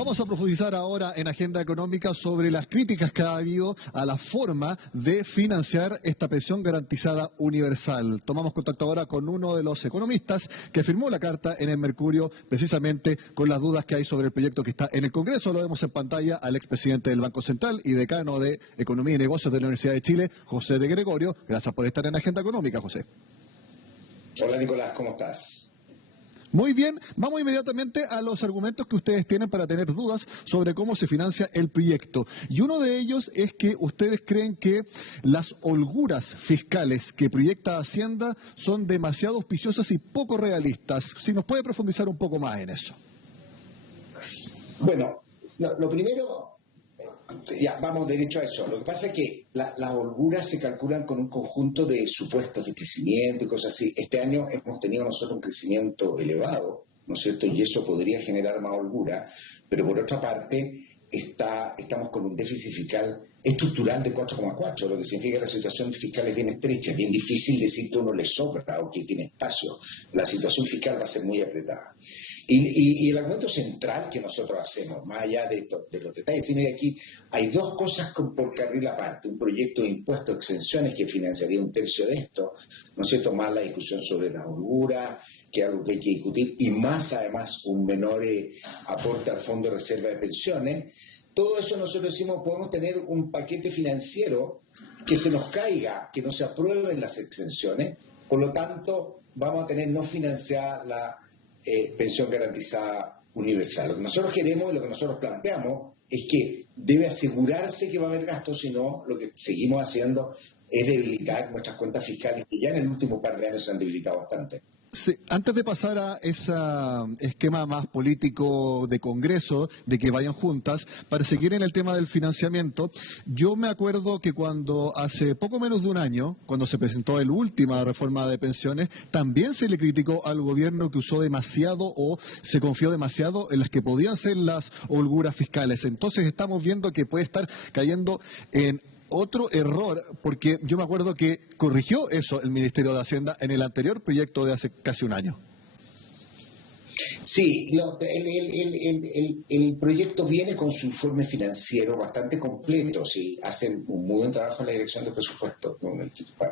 Vamos a profundizar ahora en Agenda Económica sobre las críticas que ha habido a la forma de financiar esta pensión garantizada universal. Tomamos contacto ahora con uno de los economistas que firmó la carta en el Mercurio, precisamente con las dudas que hay sobre el proyecto que está en el Congreso. Lo vemos en pantalla al expresidente del Banco Central y decano de Economía y Negocios de la Universidad de Chile, José de Gregorio. Gracias por estar en Agenda Económica, José. Hola Nicolás, ¿cómo estás? Muy bien, vamos inmediatamente a los argumentos que ustedes tienen para tener dudas sobre cómo se financia el proyecto. Y uno de ellos es que ustedes creen que las holguras fiscales que proyecta Hacienda son demasiado auspiciosas y poco realistas. Si nos puede profundizar un poco más en eso. Bueno, lo primero, ya vamos derecho a eso. Lo que pasa es que las holguras se calculan con un conjunto de supuestos de crecimiento y cosas así. Este año hemos tenido nosotros un crecimiento elevado, ¿no es cierto? Y eso podría generar más holgura, pero por otra parte estamos con un déficit fiscal estructural de 4,4, lo que significa que la situación fiscal es bien estrecha, es bien difícil decir que uno le sobra o que tiene espacio. La situación fiscal va a ser muy apretada. Y el argumento central que nosotros hacemos, más allá de los detalles, es, mira, aquí hay dos cosas por carril aparte: un proyecto de impuestos, exenciones que financiaría un tercio de esto, ¿no es cierto?, más la discusión sobre la holgura, que es algo que hay que discutir, y más además un menor aporte al Fondo de Reserva de Pensiones. Todo eso nosotros decimos, podemos tener un paquete financiero que se nos caiga, que no se aprueben las exenciones, por lo tanto vamos a tener no financiada la pensión garantizada universal. Lo que nosotros queremos y lo que nosotros planteamos es que debe asegurarse que va a haber gastos, si no, lo que seguimos haciendo es debilitar nuestras cuentas fiscales, que ya en el último par de años se han debilitado bastante. Sí, antes de pasar a ese esquema más político de Congreso, de que vayan juntas, para seguir en el tema del financiamiento, yo me acuerdo que cuando hace poco menos de un año, cuando se presentó la última reforma de pensiones, también se le criticó al gobierno que usó demasiado o se confió demasiado en las que podían ser las holguras fiscales. Entonces estamos viendo que puede estar cayendo en otro error, porque yo me acuerdo que corrigió eso el Ministerio de Hacienda en el anterior proyecto de hace casi un año. Sí, el proyecto viene con su informe financiero bastante completo, sí, hacen un muy buen trabajo en la dirección de presupuesto,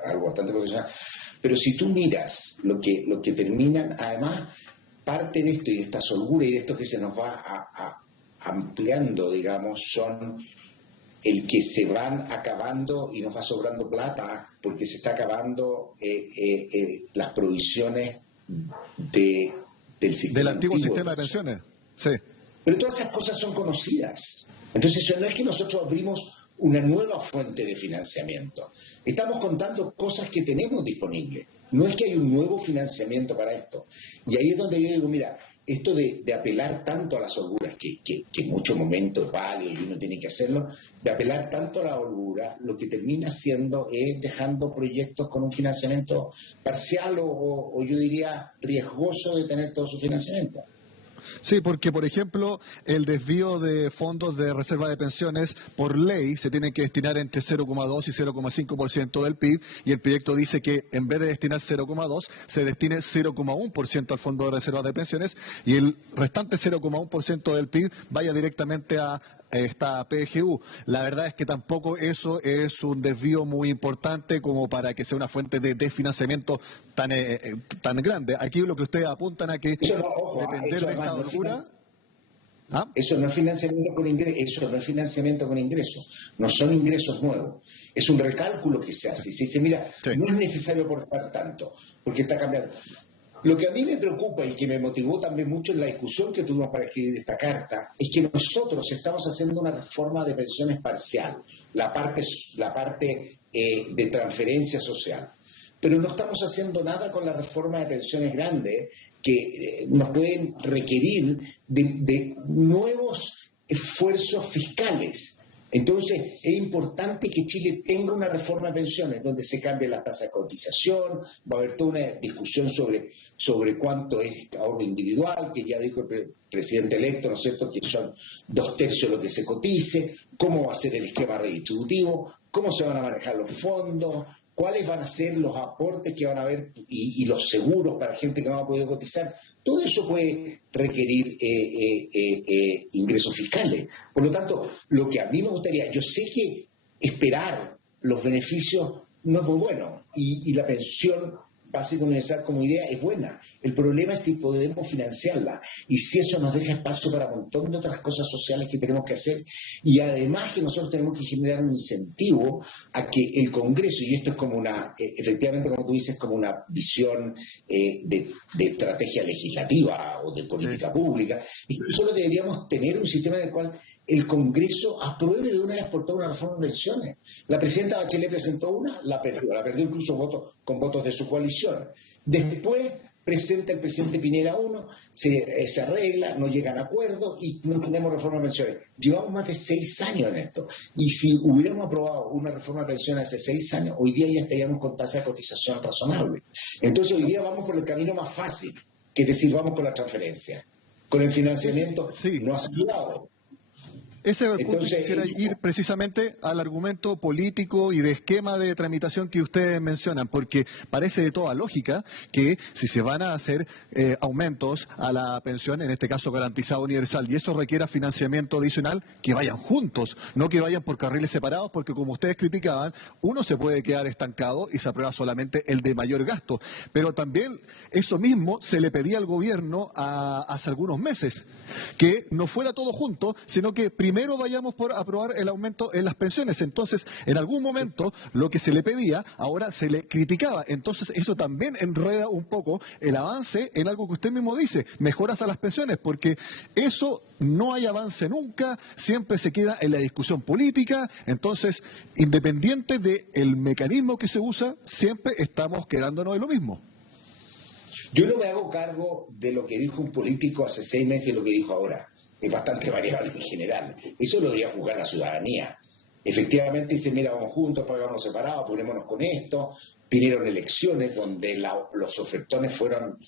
algo bastante profesional, pero si tú miras lo que terminan, además, parte de esto y de esta holgura y de esto que se nos va ampliando, digamos, son el que se van acabando y nos va sobrando plata porque se está acabando las provisiones del sistema del antiguo sistema de pensiones. Sí. Pero todas esas cosas son conocidas. Entonces, eso no es que nosotros abrimos una nueva fuente de financiamiento. Estamos contando cosas que tenemos disponibles. No es que hay un nuevo financiamiento para esto. Y ahí es donde yo digo, mira, esto de apelar tanto a las holguras, que en muchos momentos es válido y uno tiene que hacerlo, de apelar tanto a la holgura, lo que termina haciendo es dejando proyectos con un financiamiento parcial o yo diría riesgoso de tener todo su financiamiento. Sí, porque, por ejemplo, el desvío de fondos de reserva de pensiones por ley se tiene que destinar entre 0,2 y 0,5% del PIB, y el proyecto dice que en vez de destinar 0,2, se destine 0,1% al fondo de reserva de pensiones y el restante 0,1% del PIB vaya directamente a esta PGU. La verdad es que tampoco eso es un desvío muy importante como para que sea una fuente de desfinanciamiento tan grande. Aquí lo que ustedes apuntan a que depender de esta holgura. Eso no es financiamiento con ingresos, eso no es financiamiento con ingresos, no son ingresos nuevos. Es un recálculo que se hace. Se dice, mira, sí, no es necesario aportar tanto, porque está cambiando. Lo que a mí me preocupa y que me motivó también mucho en la discusión que tuvimos para escribir esta carta es que nosotros estamos haciendo una reforma de pensiones parcial, la parte de transferencia social, pero no estamos haciendo nada con la reforma de pensiones grandes que nos pueden requerir de nuevos esfuerzos fiscales. Entonces, es importante que Chile tenga una reforma de pensiones donde se cambie la tasa de cotización, va a haber toda una discusión sobre cuánto es ahorro individual, que ya dijo el presidente electo, ¿no es cierto?, que son 2/3 de lo que se cotice, cómo va a ser el esquema redistributivo, cómo se van a manejar los fondos, cuáles van a ser los aportes que van a haber y los seguros para gente que no va a poder cotizar. Todo eso puede requerir ingresos fiscales. Por lo tanto, lo que a mí me gustaría, yo sé que esperar los beneficios no es muy bueno y la pensión básica universal como idea es buena. El problema es si podemos financiarla y si eso nos deja espacio para un montón de otras cosas sociales que tenemos que hacer, y además que nosotros tenemos que generar un incentivo a que el Congreso, y esto es como una, efectivamente como tú dices, como una visión de estrategia legislativa o de política pública, y nosotros deberíamos tener un sistema en el cual el Congreso apruebe de una vez por todas una reforma de pensiones. La presidenta Bachelet presentó una, la perdió incluso con votos de su coalición. Después presenta el presidente Piñera uno, se arregla, no llegan a acuerdos y no tenemos reforma de pensiones. Llevamos más de 6 años en esto. Y si hubiéramos aprobado una reforma de pensiones hace 6 años, hoy día ya estaríamos con tasa de cotización razonable. Entonces hoy día vamos por el camino más fácil, que es decir, vamos con la transferencia. Con el financiamiento no asegurado. Ese es el punto que quisiera ir precisamente al argumento político y de esquema de tramitación que ustedes mencionan, porque parece de toda lógica que si se van a hacer aumentos a la pensión, en este caso garantizada universal, y eso requiera financiamiento adicional, que vayan juntos, no que vayan por carriles separados, porque como ustedes criticaban, uno se puede quedar estancado y se aprueba solamente el de mayor gasto. Pero también eso mismo se le pedía al gobierno hace algunos meses, que no fuera todo junto, sino que primero vayamos por aprobar el aumento en las pensiones. Entonces, en algún momento, lo que se le pedía, ahora se le criticaba. Entonces, eso también enreda un poco el avance en algo que usted mismo dice, mejoras a las pensiones, porque eso no hay avance nunca, siempre se queda en la discusión política. Entonces, independiente del mecanismo que se usa, siempre estamos quedándonos en lo mismo. Yo no me hago cargo de lo que dijo un político hace 6 meses y lo que dijo ahora. Es bastante variable en general. Eso lo debería juzgar la ciudadanía. Efectivamente dice, mira, vamos juntos, pagámonos separados, ponémonos con esto. Vinieron elecciones donde los ofertones fueron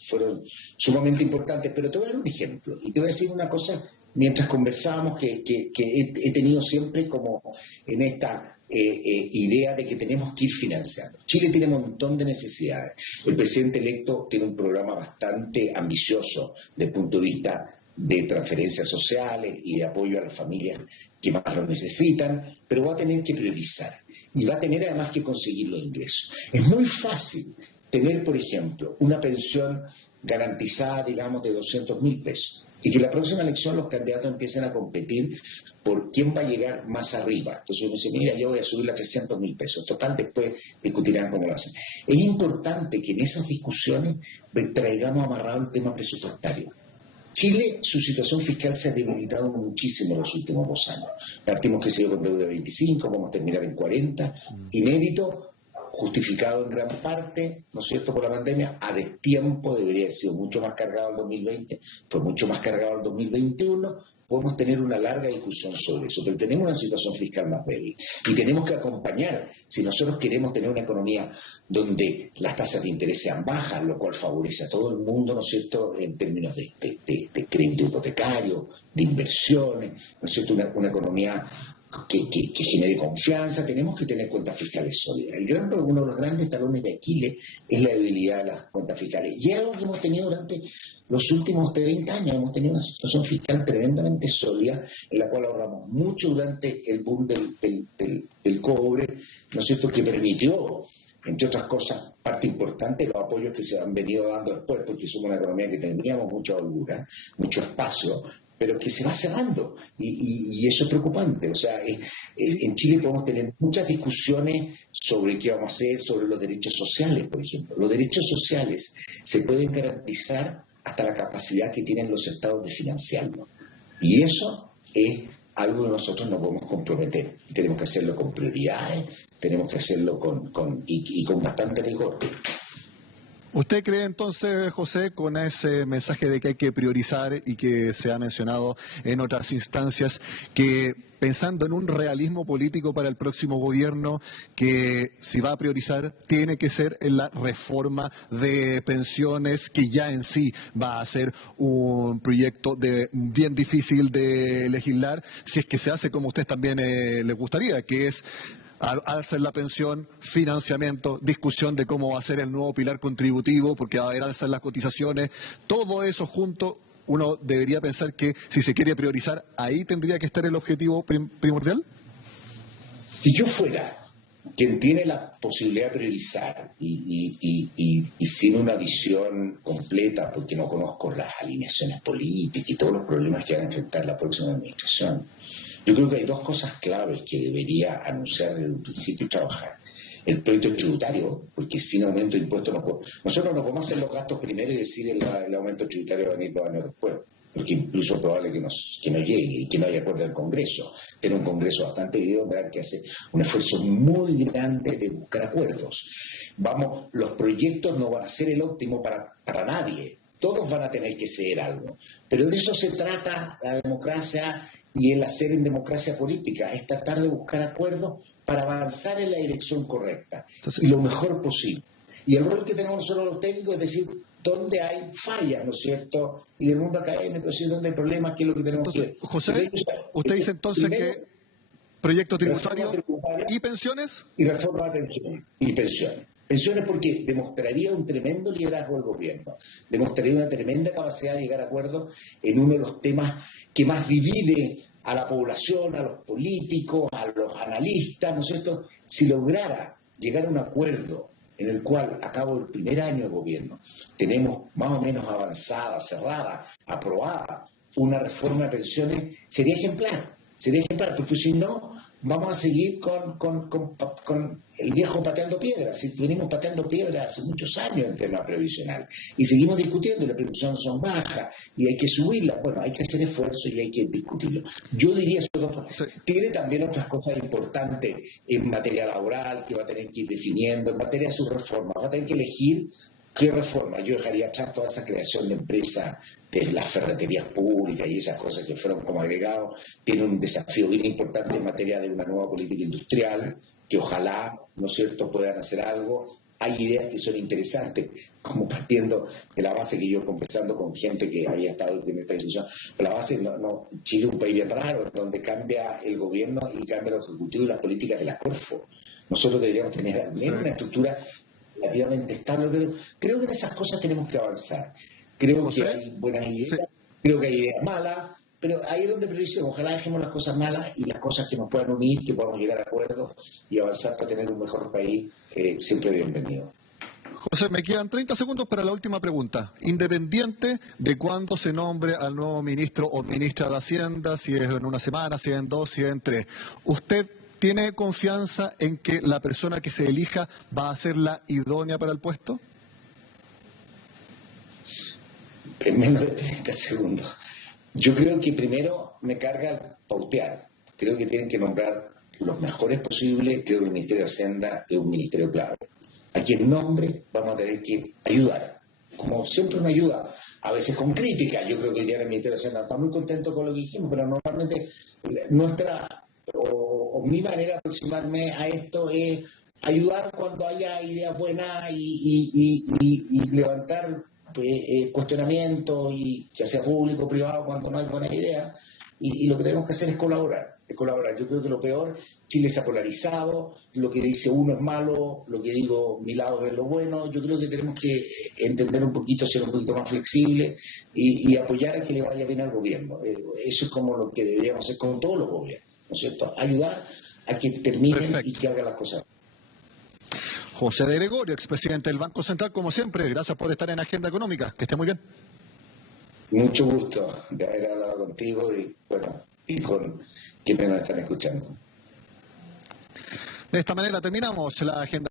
sumamente importantes. Pero te voy a dar un ejemplo y te voy a decir una cosa mientras conversábamos que he tenido siempre como en esta idea de que tenemos que ir financiando. Chile tiene un montón de necesidades. El presidente electo tiene un programa bastante ambicioso desde el punto de vista de transferencias sociales y de apoyo a las familias que más lo necesitan, pero va a tener que priorizar y va a tener además que conseguir los ingresos. Es muy fácil tener, por ejemplo, una pensión garantizada, digamos, de 200.000 pesos y que la próxima elección los candidatos empiecen a competir por quién va a llegar más arriba. Entonces uno dice, mira, yo voy a subir a 300.000 pesos. Total, después discutirán cómo lo hacen. Es importante que en esas discusiones traigamos amarrado el tema presupuestario. Chile, su situación fiscal se ha debilitado muchísimo en los últimos 2 años. Partimos, que se dio con deuda de 25, vamos a terminar en 40, inédito, justificado en gran parte, ¿no es cierto?, por la pandemia, a destiempo, debería haber sido mucho más cargado el 2020, fue mucho más cargado el 2021, podemos tener una larga discusión sobre eso, pero tenemos una situación fiscal más débil y tenemos que acompañar, si nosotros queremos tener una economía donde las tasas de interés sean bajas, lo cual favorece a todo el mundo, ¿no es cierto?, en términos de crédito hipotecario, de inversiones, ¿no es cierto?, una economía que genere confianza, tenemos que tener cuentas fiscales sólidas. Uno de los grandes talones de Aquiles es la debilidad de las cuentas fiscales. Y es algo que hemos tenido durante los últimos 30 años, hemos tenido una situación fiscal tremendamente sólida, en la cual ahorramos mucho durante el boom del cobre, ¿no es cierto?, que permitió, entre otras cosas, parte importante de los apoyos que se han venido dando después, porque somos una economía que teníamos mucha holgura, mucho espacio, pero que se va cerrando, y eso es preocupante. O sea, en Chile podemos tener muchas discusiones sobre qué vamos a hacer, sobre los derechos sociales, por ejemplo. Los derechos sociales se pueden garantizar hasta la capacidad que tienen los estados de financiarlo, y eso es algo que nosotros no podemos comprometer. Tenemos que hacerlo con prioridades, tenemos que hacerlo con bastante rigor. ¿Usted cree entonces, José, con ese mensaje de que hay que priorizar y que se ha mencionado en otras instancias, que pensando en un realismo político para el próximo gobierno, que si va a priorizar tiene que ser en la reforma de pensiones, que ya en sí va a ser un proyecto bien difícil de legislar, si es que se hace como a usted también le gustaría, que es Alza en la pensión, financiamiento, discusión de cómo va a ser el nuevo pilar contributivo, porque va a haber alza en las cotizaciones, todo eso junto, uno debería pensar que si se quiere priorizar, ahí tendría que estar el objetivo primordial. Si yo fuera quien tiene la posibilidad de priorizar y sin una visión completa, porque no conozco las alineaciones políticas y todos los problemas que van a enfrentar la próxima administración, yo creo que hay dos cosas claves que debería anunciar desde un principio y trabajar. El proyecto tributario, porque sin aumento de impuestos nosotros no podemos hacer los gastos primero y decir el aumento tributario va a venir 2 años después, porque incluso es probable que no llegue y que no haya acuerdo del Congreso. Tiene un Congreso bastante dividido, que hace un esfuerzo muy grande de buscar acuerdos. Los proyectos no van a ser el óptimo para nadie, todos van a tener que ceder algo, pero de eso se trata la democracia y el hacer en democracia política, es tratar de buscar acuerdos para avanzar en la dirección correcta y lo mejor posible. Y el rol que tenemos nosotros los técnicos es decir dónde hay fallas, ¿no es cierto? Y del mundo académico, decir dónde hay problemas, qué es lo que tenemos entonces, que... José, usted dice entonces primero, que proyecto tributario tributaria y pensiones. Y reforma de pensiones y pensiones. Pensiones porque demostraría un tremendo liderazgo del gobierno, demostraría una tremenda capacidad de llegar a acuerdos en uno de los temas que más divide a la población, a los políticos, a los analistas, ¿no es cierto? Si lograra llegar a un acuerdo en el cual a cabo del primer año de gobierno tenemos más o menos avanzada, cerrada, aprobada una reforma de pensiones, sería ejemplar, porque si no vamos a seguir con el viejo pateando piedras. Si venimos pateando piedras hace muchos años en tema previsional y seguimos discutiendo y las previsiones son bajas y hay que subirlas, bueno, hay que hacer esfuerzo y hay que discutirlo. Yo diría eso. Sí. Tiene también otras cosas importantes en materia laboral que va a tener que ir definiendo, en materia de sus reformas, va a tener que elegir qué reforma. Yo dejaría atrás toda esa creación de empresas de las ferreterías públicas y esas cosas que fueron como agregados. Tiene un desafío bien importante en materia de una nueva política industrial, que ojalá, ¿no es cierto?, puedan hacer algo. Hay ideas que son interesantes, como partiendo de la base que yo conversando con gente que había estado en esta decisión, la base, Chile es un país bien raro, donde cambia el gobierno y cambia el ejecutivo y las políticas de la Corfo. Nosotros deberíamos tener al menos una estructura relativamente estable. Creo que en esas cosas tenemos que avanzar. Creo que hay buenas ideas, creo que hay ideas malas, pero ahí es donde priorizamos. Ojalá dejemos las cosas malas y las cosas que nos puedan unir, que podamos llegar a acuerdos y avanzar para tener un mejor país, siempre bienvenido. José, me quedan 30 segundos para la última pregunta. Independiente de cuándo se nombre al nuevo ministro o ministra de Hacienda, si es en una semana, si es en 2, si es en 3, ¿usted tiene confianza en que la persona que se elija va a ser la idónea para el puesto? En menos de 30 segundos. Yo creo que primero me carga el pautear. Creo que tienen que nombrar los mejores posibles. Creo que el Ministerio de Hacienda es un ministerio clave. A quien nombre vamos a tener que ayudar. Como siempre una ayuda, a veces con crítica. Yo creo que el día del Ministerio de Hacienda está muy contento con lo que dijimos, pero normalmente mi manera de aproximarme a esto es ayudar cuando haya ideas buenas y levantar cuestionamientos, y ya sea público o privado, cuando no hay buenas ideas, y lo que tenemos que hacer es colaborar. Yo creo que lo peor, Chile se ha polarizado, lo que dice uno es malo, lo que digo mi lado es lo bueno. Yo creo que tenemos que entender un poquito, ser un poquito más flexibles y apoyar a que le vaya bien al gobierno. Eso es como lo que deberíamos hacer con todos los gobiernos, ¿no es cierto? Ayudar a que terminen. Perfecto. Y que hagan las cosas. José de Gregorio, expresidente del Banco Central, como siempre, gracias por estar en Agenda Económica. Que esté muy bien. Mucho gusto de haber hablado contigo y con quienes nos están escuchando. De esta manera terminamos la agenda.